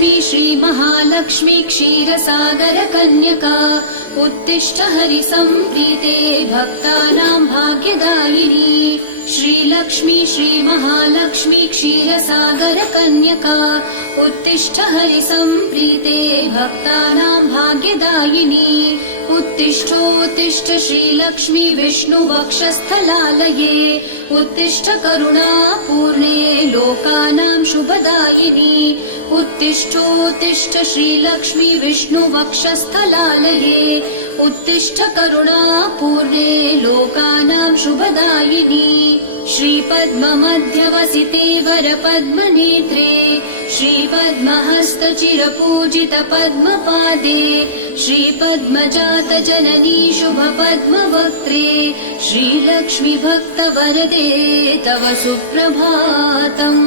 श्रीलक्ष्मी श्रीमहालक्ष्मी क्षीरसागरकन्यका उत्तिष्ठ हरिसम्प्रीते भक्तानां भाग्यदायिनी। श्रीलक्ष्मी श्रीमहालक्ष्मी क्षीरसागरकन्यका उत्तिष्ठ हरिसम्प्रीते भक्तानां भाग्यदायिनी। उत्तिष्ठोत्तिष्ठ श्रीलक्ष्मी विष्णुवक्षस्थलालये उत्तिष्ठ करुणापूर्णे लोकानां शुभदायिनी। उत्तिष्ठोत्तिष्ठ श्रीलक्ष्मी विष्णुवक्षस्थलालये उत्तिष्ठ करुणापूर्णे लोकानां शुभदायिनी। श्रीपद्ममध्यवसिते वरपद्मनेत्रे श्रीपद्महस्तचिरपूजित पद्मपादे श्रीपद्मजातजननी शुभपद्मवक्त्रे श्रीलक्ष्मी भक्तवरदे तव सुप्रभातम्।